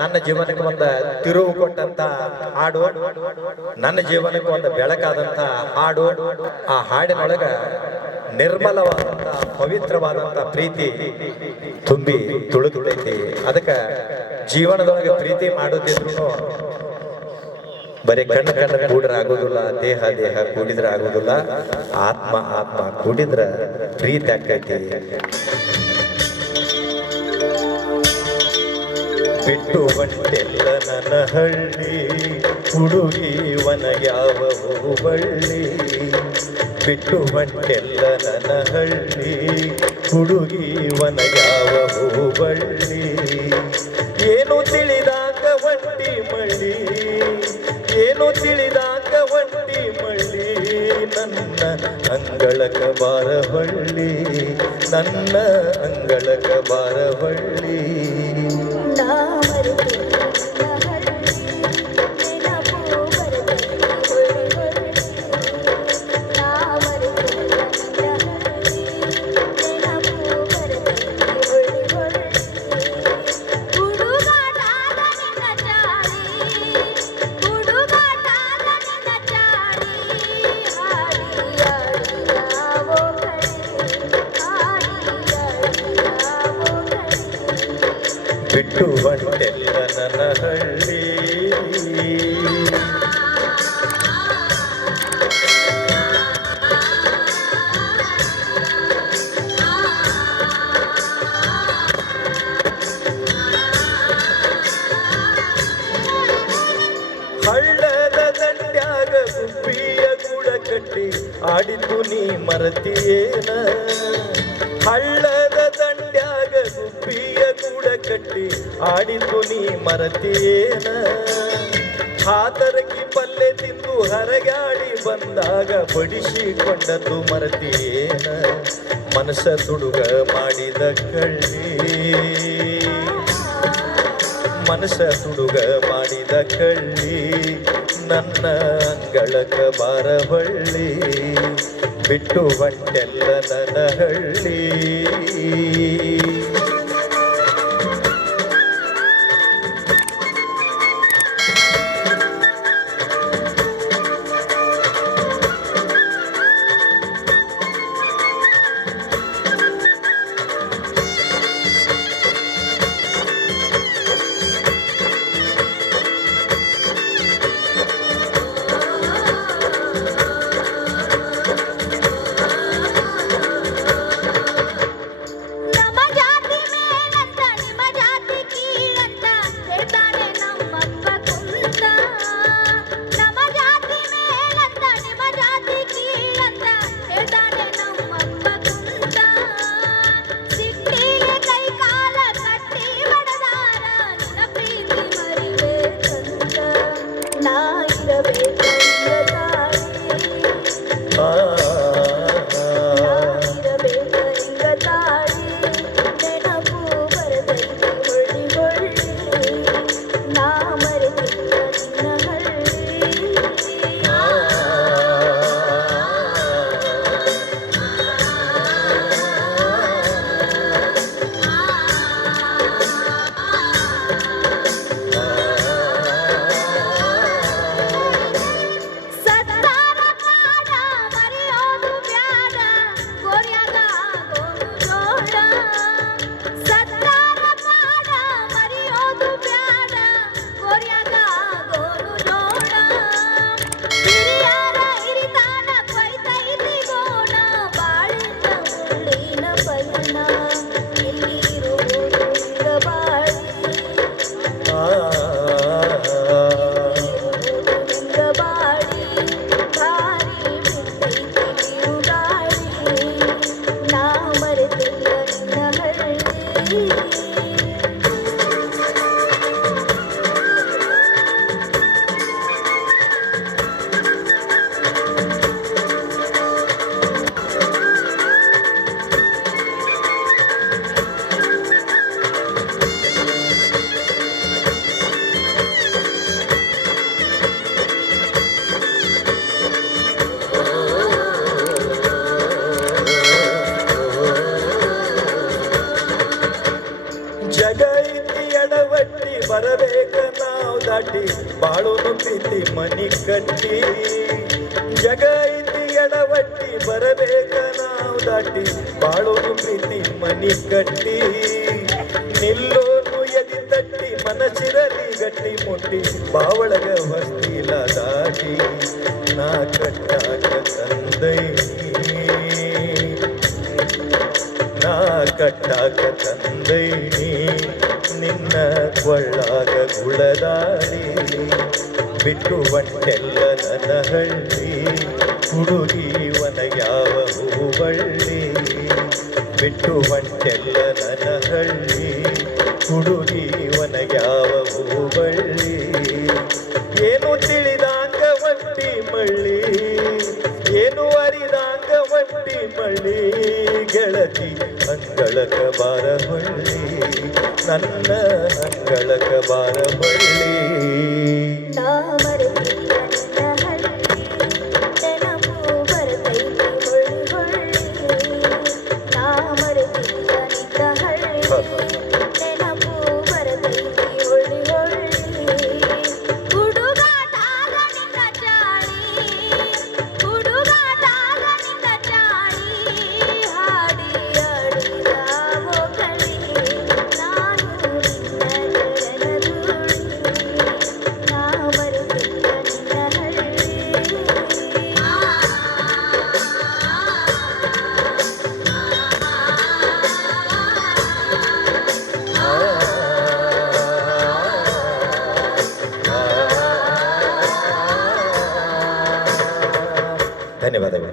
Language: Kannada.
ನನ್ನ ಜೀವನಕ್ಕೆ ಒಂದು ತಿರುವು ಕೊಟ್ಟಂತ ಹಾಡು, ನನ್ನ ಜೀವನಕ್ಕೆ ಒಂದು ಬೆಳಕಾದಂತ ಹಾಡು. ಆ ಹಾಡಿನೊಳಗ ನಿರ್ಮಲವಾದಂತ ಪವಿತ್ರವಾದಂತ ಪ್ರೀತಿ ತುಂಬಿ ತುಳುಕುತ್ತೈತಿ. ಅದಕ್ಕೆ ಜೀವನದೊಳಗೆ ಪ್ರೀತಿ ಮಾಡೋದಿದ್ರು ಬರೀ ಕಣ್ಣು ಕಣ್ಣು ಕೂಡಿದ್ರೆ ಆಗೋದಿಲ್ಲ, ದೇಹ ದೇಹ ಕೂಡಿದ್ರೆ ಆಗೋದಿಲ್ಲ, ಆತ್ಮ ಆತ್ಮ ಕೂಡಿದ್ರ ಪ್ರೀತಿ ಆಕೈತಿ. ಬಿಟ್ಟು ಬಂಟೆಲ್ಲ ನನ್ನ ಹಳ್ಳಿ ಹುಡುಗಿ ವನ ಯಾವ ಬಳ್ಳಿ. ಬಿಟ್ಟು ಬಂಟೆಲ್ಲ ನನ್ನ ಹಳ್ಳಿ ಹುಡುಗಿ ವನ ಯಾವ ಬಳ್ಳಿ. ಏನು ತಿಳಿದಾಗ ಒಂಟಿ ಮಳ್ಳಿ, ಏನು ತಿಳಿದಾಗ ಒಂಟಿ ಮಳ್ಳಿ. ನನ್ನ ಅಂಗಳಕ ಬಾರವಳ್ಳಿ, ನನ್ನ ಅಂಗಳಕ ಬಾರವಳ್ಳಿ. ಬಿಟ್ಟು ಬಂಟೆಲ್ಲ ನನ್ನ ಹಳ್ಳಿ. ಹಳ್ಳದ ದಂಡ್ಯಾಗ ಗುಬ್ಬಿಯ ಗೂಡ ಕಟ್ಟಿ ಆಡಿದ್ದು ನೀ ಮರತಿಯೇನ. ಹಳ್ಳದ ದಂಡ್ಯಾಗ ಗುಬ್ಬಿಯ ಗೂಡ ಕಟ್ಟಿ ಆಡಿದ್ದು ನೀ ಮರತಿಯೇನ. ಹಾತರಕಿ ಪಲ್ಲೆ ತಿಂದು ಹರಗಾಡಿ ಬಂದಾಗ ಬಡಿಸಿಕೊಂಡದ್ದು ಮರತಿಯೇನ. ಮನಸ್ಸ ತುಡುಗ ಮಾಡಿದ ಕಳ್ಳಿ, ಮನಸ್ಸ ತುಡುಗ ಮಾಡಿದ ಕಳ್ಳಿ. ನನ್ನ ಅಂಗಳಕ ಬಾರವಳ್ಳಿ, ಬಿಟ್ಟು ಬಂಟೆಲ್ಲ ನನ್ನ ಹಳ್ಳಿ. ನಮ ಬರಬೇಕ ನಾವು ದಾಟಿ ಬಾಳೋನು ಪ್ರೀತಿ ಮನಿ ಕಟ್ಟಿ ಜಗ ಐತಿ ಎಡವಟ್ಟಿ ಬರಬೇಕ ನಾವು ದಾಟಿ ಬಾಳೋನು ಪ್ರೀತಿ ಮನಿ ಕಟ್ಟಿ ನಿಲ್ಲೋನು ಎದಿ ತಟ್ಟಿ ಮನಸ್ಸಿರಲಿ ಗಟ್ಟಿ ಮುಟ್ಟಿ ಬಾವಳಗ ಹೊಸ್ತಿಲ ದಾಟಿ ನಾ ಕಟ್ಟಾಕ ತಂದೈ ನಾ ಕಟ್ಟಾಕ ತಂದೈ ನಿನ್ನ ಕೊಳ್ಳಾಗ ಗುಳದಾಡಿ ಬಿಟ್ಟು ಬಂಟೆಲ್ಲ ನನ್ನ ಹಳ್ಳಿ ಹುಡುಗಿವನ ಯಾವ ಹೂವಳ್ಳಿ ಬಿಟ್ಟು ಬಂಟೆಲ್ಲ ನನ್ನ ಹಳ್ಳಿ ಹುಡುಗಿವನ ಯಾವ ಹೂವಳ್ಳಿ ಏನು ತಿಳಿದಾಂಗ ಒಂಟಿ ಮಳ್ಳಿ ಏನು ಅರಿದಾಂಗ ಒಂಟಿ ಮಳ್ಳಿ ಗೆಳತಿ ಅಂಗಳಕ ಬಾರಬಳ್ಳಿ ನನ್ನ ಅಂಗಳಕ ಬಾರಬಳ್ಳಿ ಧನ್ಯವಾದಗಳು.